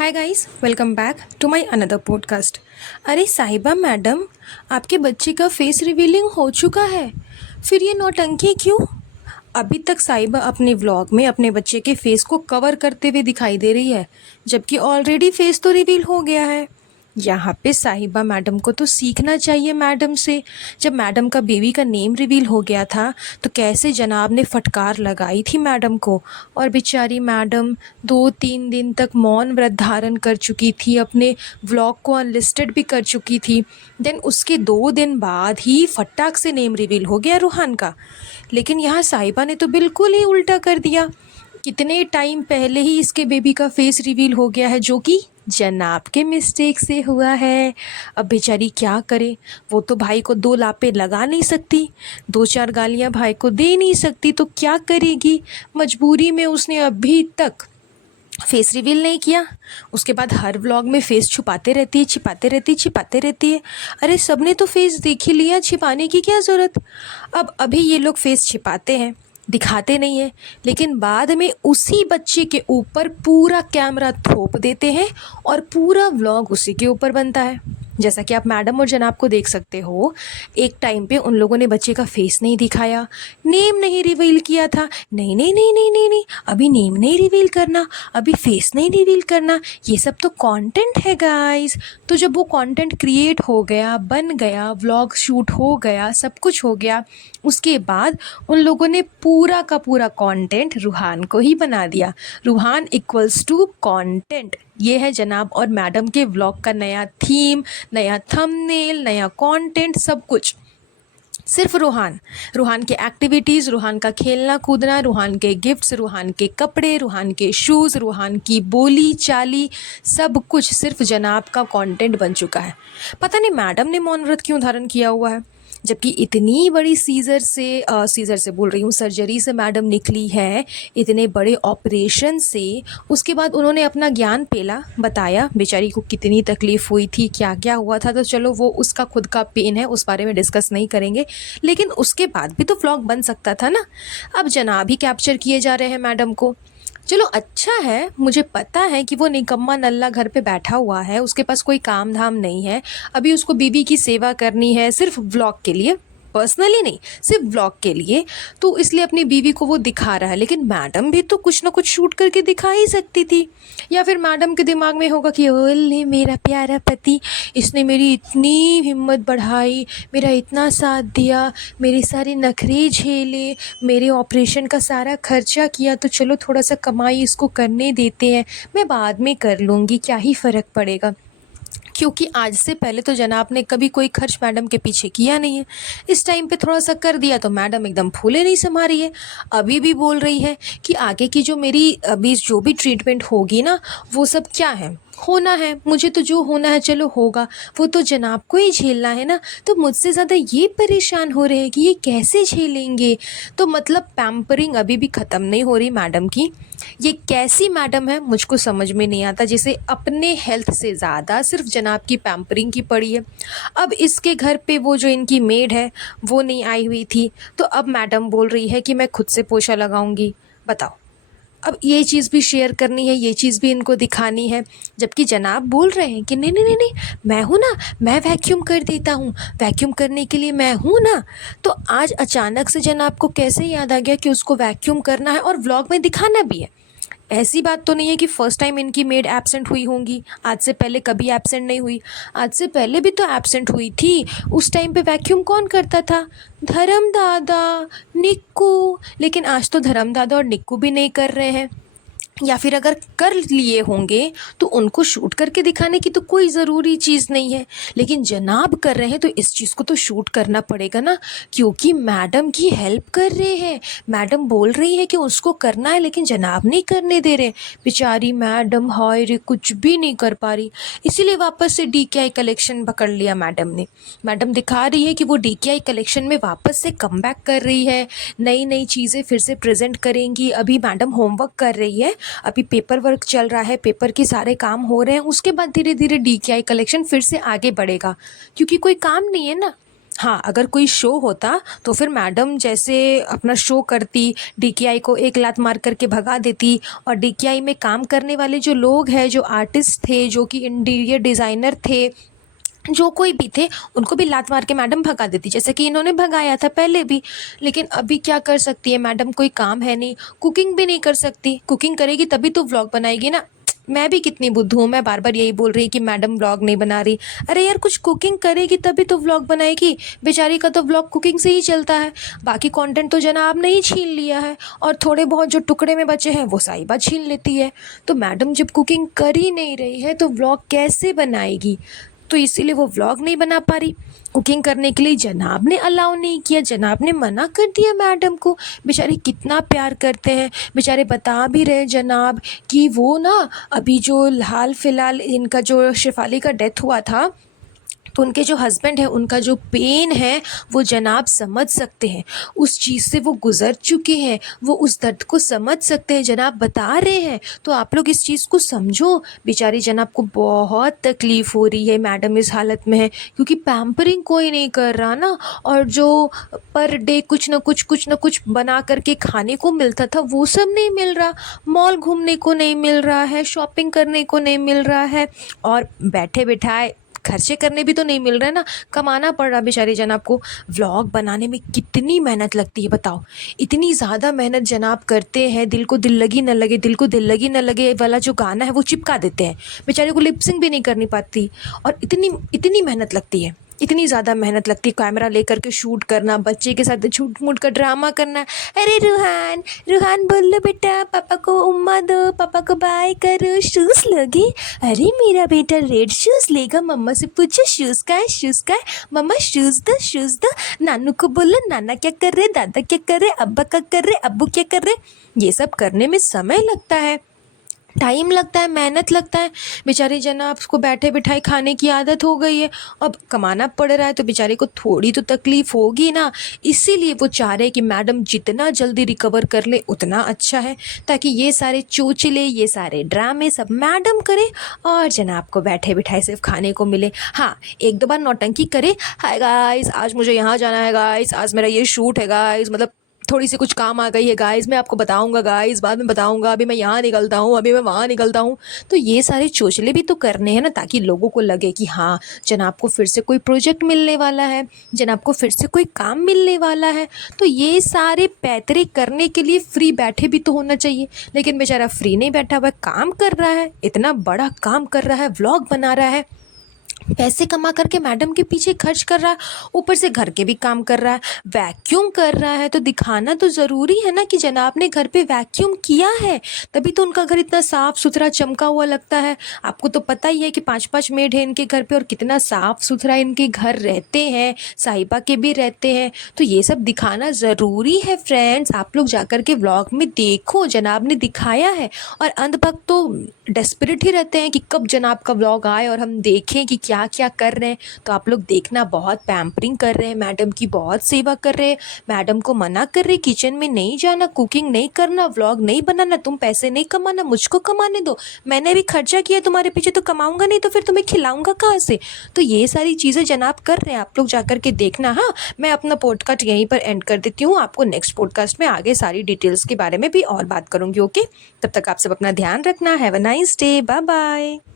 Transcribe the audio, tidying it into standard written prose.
Hi guys, welcome back to my another podcast. अरे Sahiba madam, आपके बच्चे का फेस रिवीलिंग हो चुका है, फिर ये नौटंकी क्यों? अभी तक साहिबा अपने व्लॉग में अपने बच्चे के फेस को कवर करते हुए दिखाई दे रही है, जबकि ऑलरेडी फेस तो रिवील हो गया है। यहाँ पे साहिबा मैडम को तो सीखना चाहिए मैडम से। जब मैडम का बेबी का नेम रिवील हो गया था तो कैसे जनाब ने फटकार लगाई थी मैडम को, और बेचारी मैडम 2-3 दिन तक मौन व्रत धारण कर चुकी थी, अपने व्लॉग को अनलिस्टेड भी कर चुकी थी। देन उसके 2 दिन बाद ही फटाक से नेम रिवील हो गया रूहान का। लेकिन यहाँ साहिबा ने तो बिल्कुल ही उल्टा कर दिया। कितने टाइम पहले ही इसके बेबी का फेस रिवील हो गया है, जो कि जनाब के मिस्टेक से हुआ है। अब बेचारी क्या करे, वो तो भाई को 2 लापे लगा नहीं सकती, 2-4 गालियां भाई को दे नहीं सकती, तो क्या करेगी। मजबूरी में उसने अभी तक फेस रिवील नहीं किया। उसके बाद हर व्लॉग में फेस छुपाते रहती है, छिपाते रहती है। अरे सबने तो फेस देख ही लिया, छिपाने की क्या ज़रूरत। अब अभी ये लोग फेस छिपाते हैं, दिखाते नहीं है, लेकिन बाद में उसी बच्चे के ऊपर पूरा कैमरा थोप देते हैं और पूरा व्लॉग उसी के ऊपर बनता है। जैसा कि आप मैडम और जनाब को देख सकते हो, एक टाइम पे उन लोगों ने बच्चे का फेस नहीं दिखाया, नेम नहीं रिवील किया था। नहीं नहीं नहीं नहीं नहीं नहीं, अभी नेम नहीं रिवील करना, अभी फेस नहीं रिवील करना, ये सब तो कंटेंट है गाइस। तो जब वो कंटेंट क्रिएट हो गया, बन गया, व्लॉग शूट हो गया, सब कुछ हो गया, उसके बाद उन लोगों ने पूरा का पूरा कंटेंट रूहान को ही बना दिया। Ruhan equals to content. ये है जनाब और मैडम के व्लॉग का नया थीम, नया थंबनेल, नया कंटेंट, सब कुछ सिर्फ रूहान। रूहान के एक्टिविटीज़, रूहान का खेलना कूदना, रूहान के गिफ्ट्स, रूहान के कपड़े, रूहान के शूज़, रूहान की बोली चाली, सब कुछ सिर्फ जनाब का कंटेंट बन चुका है। पता नहीं मैडम ने मौन व्रत क्यों धारण किया हुआ है, जबकि इतनी बड़ी सीज़र से बोल रही हूँ, सर्जरी से मैडम निकली है, इतने बड़े ऑपरेशन से। उसके बाद उन्होंने अपना ज्ञान पेला, बताया बेचारी को कितनी तकलीफ़ हुई थी, क्या क्या हुआ था। तो चलो वो उसका खुद का पेन है, उस बारे में डिस्कस नहीं करेंगे, लेकिन उसके बाद भी तो व्लॉग बन सकता था ना। अब जनाब ही कैप्चर किए जा रहे हैं मैडम को। चलो अच्छा है, मुझे पता है कि वो निकम्मा नल्ला घर पे बैठा हुआ है, उसके पास कोई काम धाम नहीं है, अभी उसको बीबी की सेवा करनी है सिर्फ व्लॉग के लिए, पर्सनली नहीं, सिर्फ व्लॉग के लिए, तो इसलिए अपनी बीवी को वो दिखा रहा है। लेकिन मैडम भी तो कुछ ना कुछ शूट करके दिखा ही सकती थी। या फिर मैडम के दिमाग में होगा कि ओले मेरा प्यारा पति, इसने मेरी इतनी हिम्मत बढ़ाई, मेरा इतना साथ दिया, मेरे सारे नखरे झेले, मेरे ऑपरेशन का सारा खर्चा किया, तो चलो थोड़ा सा कमाई इसको करने देते हैं, मैं बाद में कर लूँगी, क्या ही फ़र्क पड़ेगा। क्योंकि आज से पहले तो जनाब ने कभी कोई खर्च मैडम के पीछे किया नहीं है। इस टाइम पे थोड़ा सा कर दिया तो मैडम एकदम फूले नहीं समा रही है। अभी भी बोल रही है कि आगे की जो मेरी अभी जो भी ट्रीटमेंट होगी ना, वो सब क्या है, होना है, मुझे तो जो होना है चलो होगा, वो तो जनाब को ही झेलना है ना। तो मुझसे ज़्यादा ये परेशान हो रहे हैं कि ये कैसे झेलेंगे। तो मतलब पैम्परिंग अभी भी ख़त्म नहीं हो रही मैडम की। ये कैसी मैडम है मुझको समझ में नहीं आता, जिसे अपने हेल्थ से ज़्यादा सिर्फ जनाब की पैम्परिंग की पड़ी है। अब इसके घर पे वो जो इनकी मेड है वो नहीं आई हुई थी, तो अब मैडम बोल रही है कि मैं खुद से पोछा लगाऊंगी। बताओ, अब ये चीज़ भी शेयर करनी है, ये चीज़ भी इनको दिखानी है, जबकि जनाब बोल रहे हैं कि नहीं नहीं नहीं नहीं, मैं हूँ ना, मैं वैक्यूम कर देता हूँ, वैक्यूम करने के लिए मैं हूँ ना। तो आज अचानक से जनाब को कैसे याद आ गया कि उसको वैक्यूम करना है और व्लॉग में दिखाना भी है। ऐसी बात तो नहीं है कि फ़र्स्ट टाइम इनकी मेड एब्सेंट हुई होंगी, आज से पहले कभी एब्सेंट नहीं हुई, आज से पहले भी तो एब्सेंट हुई थी। उस टाइम पे वैक्यूम कौन करता था? धर्म दादा, निक्कू। लेकिन आज तो धर्म दादा और निक्कू भी नहीं कर रहे हैं, या फिर अगर कर लिए होंगे तो उनको शूट करके दिखाने की तो कोई ज़रूरी चीज़ नहीं है। लेकिन जनाब कर रहे हैं तो इस चीज़ को तो शूट करना पड़ेगा ना, क्योंकि मैडम की हेल्प कर रहे हैं। मैडम बोल रही है कि उसको करना है, लेकिन जनाब नहीं करने दे रहे। बेचारी मैडम हाय रे, कुछ भी नहीं कर पा रही। इसीलिए वापस से DKI कलेक्शन पकड़ लिया मैडम ने। मैडम दिखा रही है कि वो DKI कलेक्शन में वापस से कमबैक कर रही है, नई नई चीज़ें फिर से प्रेजेंट करेंगी। अभी मैडम होमवर्क कर रही है, अभी पेपर वर्क चल रहा है, पेपर के सारे काम हो रहे हैं, उसके बाद धीरे धीरे DKI कलेक्शन फिर से आगे बढ़ेगा, क्योंकि कोई काम नहीं है ना। हाँ, अगर कोई शो होता तो फिर मैडम जैसे अपना शो करती, डीकेआई को एक लात मार कर के भगा देती और डीकेआई में काम करने वाले जो लोग हैं, जो आर्टिस्ट थे, जो कि इंटीरियर डिज़ाइनर थे, जो कोई भी थे, उनको भी लात मार के मैडम भगा देती, जैसे कि इन्होंने भगाया था पहले भी। लेकिन अभी क्या कर सकती है मैडम, कोई काम है नहीं, कुकिंग भी नहीं कर सकती। कुकिंग करेगी तभी तो व्लॉग बनाएगी ना। मैं भी कितनी बुद्धू हूँ, मैं बार बार यही बोल रही कि मैडम व्लॉग नहीं बना रही। अरे यार, कुछ कुकिंग करेगी तभी तो व्लॉग बनाएगी। बेचारी का तो व्लॉग कुकिंग से ही चलता है। बाकी कंटेंट तो जनाब ने ही छीन लिया है और थोड़े बहुत जो टुकड़े में बचे हैं वो साहिबा छीन लेती है। तो मैडम जब कुकिंग कर ही नहीं रही है तो व्लॉग कैसे बनाएगी? तो इसीलिए वो व्लॉग नहीं बना पा रही। कुकिंग करने के लिए जनाब ने अलाउ नहीं किया, जनाब ने मना कर दिया मैडम को। बेचारे कितना प्यार करते हैं, बेचारे बता भी रहे जनाब कि वो ना अभी जो हाल फिलहाल इनका जो शेफाली का डेथ हुआ था, तो उनके जो हस्बैंड है, उनका जो पेन है वो जनाब समझ सकते हैं। उस चीज़ से वो गुज़र चुके हैं, वो उस दर्द को समझ सकते हैं, जनाब बता रहे हैं। तो आप लोग इस चीज़ को समझो। बेचारी जनाब को बहुत तकलीफ़ हो रही है, मैडम इस हालत में है क्योंकि पैम्परिंग कोई नहीं कर रहा ना। और जो पर डे कुछ ना कुछ बना करके खाने को मिलता था वो सब नहीं मिल रहा, मॉल घूमने को नहीं मिल रहा है, शॉपिंग करने को नहीं मिल रहा है, और बैठे बिठाए खर्चे करने भी तो नहीं मिल रहे हैं ना, कमाना पड़ रहा बेचारे जनाब को। व्लॉग बनाने में कितनी मेहनत लगती है बताओ, इतनी ज़्यादा मेहनत जनाब करते हैं। दिल को दिल लगी न लगे, दिल को दिल लगी न लगे वाला जो गाना है वो चिपका देते हैं, बेचारे को लिपसिंग भी नहीं करनी पाती। और इतनी इतनी मेहनत लगती है, इतनी ज़्यादा मेहनत लगती है। कैमरा लेकर के शूट करना, बच्चे के साथ झूठ मूठ का ड्रामा करना। अरे रूहान, रूहान बोल लो बेटा, पापा को उम्मा दो, पापा को बाय करो, शूज़ लोगे? अरे मेरा बेटा रेड शूज़ लेगा, मम्मा से पूछो शूज़ का है, शूज़ का है, मम्मा शूज़ दो, शूज़ दो। नानू को बोलो नाना क्या कर रहे, दादा क्या कर रहे, अब्बा क्या कर रहे, अब्बू क्या कर रहे। ये सब करने में समय लगता है, टाइम लगता है, मेहनत लगता है। बेचारे जनाब को बैठे बिठाए खाने की आदत हो गई है, अब कमाना पड़ रहा है तो बेचारे को थोड़ी तो तकलीफ़ होगी ना। इसीलिए वो चाह रहे कि मैडम जितना जल्दी रिकवर कर ले उतना अच्छा है, ताकि ये सारे चोचले, ये सारे ड्रामे सब मैडम करे और जनाब को बैठे बिठाए सिर्फ खाने को मिले। हाँ, एक दो बार नौटंकी करे, हाय गाइस आज मुझे यहाँ जाना है, गाइस आज मेरा ये शूट है, गाइस मतलब थोड़ी सी कुछ काम आ गई है, गाइस मैं आपको बताऊंगा, गाइस बाद में बताऊंगा, अभी मैं यहाँ निकलता हूँ, अभी मैं वहाँ निकलता हूँ। तो ये सारे चोचले भी तो करने हैं ना, ताकि लोगों को लगे कि हाँ जनाब को फिर से कोई प्रोजेक्ट मिलने वाला है, जनाब को फिर से कोई काम मिलने वाला है। तो ये सारे पैतरे करने के लिए फ्री बैठे भी तो होना चाहिए, लेकिन बेचारा फ्री नहीं बैठा हुआ, काम कर रहा है, इतना बड़ा काम कर रहा है, व्लॉग बना रहा है, पैसे कमा करके मैडम के पीछे खर्च कर रहा है, ऊपर से घर के भी काम कर रहा है, वैक्यूम कर रहा है। तो दिखाना तो ज़रूरी है ना कि जनाब ने घर पे वैक्यूम किया है, तभी तो उनका घर इतना साफ़ सुथरा चमका हुआ लगता है। आपको तो पता ही है कि 5-5 मेड है इनके घर पे और कितना साफ़ सुथरा इनके घर रहते हैं, साहिबा के भी रहते हैं। तो ये सब दिखाना ज़रूरी है फ्रेंड्स। आप लोग जाकर के व्लॉग में देखो, जनाब ने दिखाया है। और अंधभक्त तो डेस्परेट ही रहते हैं कि कब जनाब का व्लॉग आए और हम देखें कि क्या क्या कर रहे हैं। तो आप लोग देखना, बहुत पैम्परिंग कर रहे हैं, मैडम की बहुत सेवा कर रहे हैं, मैडम को मना कर रहे किचन में नहीं जाना, कुकिंग नहीं करना, व्लॉग नहीं बनाना, तुम पैसे नहीं कमाना, मुझको कमाने दो, मैंने भी खर्चा किया तुम्हारे पीछे तो कमाऊंगा नहीं तो फिर तुम्हें खिलाऊंगा कहाँ से। तो ये सारी चीज़ें जनाब कर रहे हैं, आप लोग जाकर के देखना। हाँ, मैं अपना पॉडकास्ट यहीं पर एंड कर देती हूँ, आपको नेक्स्ट पॉडकास्ट में आगे सारी डिटेल्स के बारे में भी और बात करूँगी। ओके, तब तक आप सब अपना ध्यान रखना। Have a nice day, bye bye.